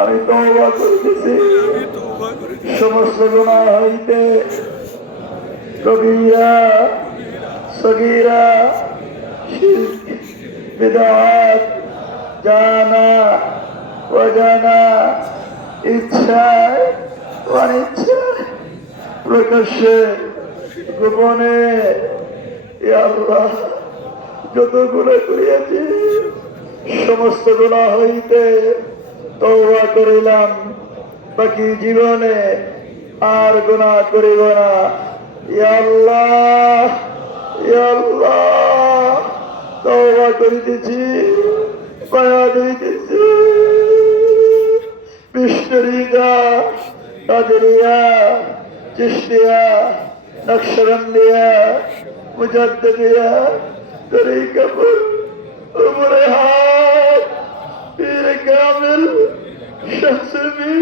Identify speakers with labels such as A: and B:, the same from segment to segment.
A: আমি তো করতেছি সমস্ত গুণা হইতে কবিরা সগিরা বিদআত জানা অজানা ইচ্ছায় অনিচ্ছা প্রকাশ্যে গোপনে আল্লাহ। যত গুণা করিয়াছি, সমস্ত গুণা হইতে তৌবা করিলাম। বাকি জীবনে আর গুণা করিব না। তওবা করিতেছি দিতেছি। মুজাদ্দিয়া তোর এই কাপড় উপরে হাত পীর কামিল শাসমি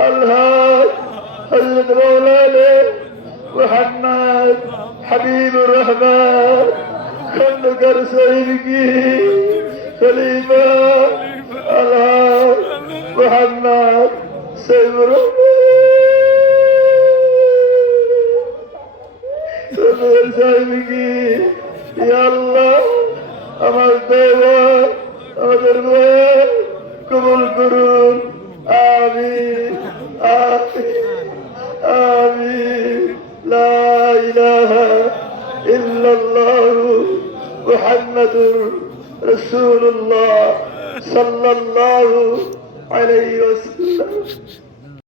A: আল্লাহ হযরত মাওলানা মুহাম্মদ হাবিবুর রহমান খন্দকার সাহেব কি খলিফা আল্লাহ মুহাম্মদ আল্লাহ আমার দেওয়া আমাদের কবুল করুন। আমি আমি আমি ইল্লাল্লাহু মুহাম্মাদুর রাসূলুল্লাহ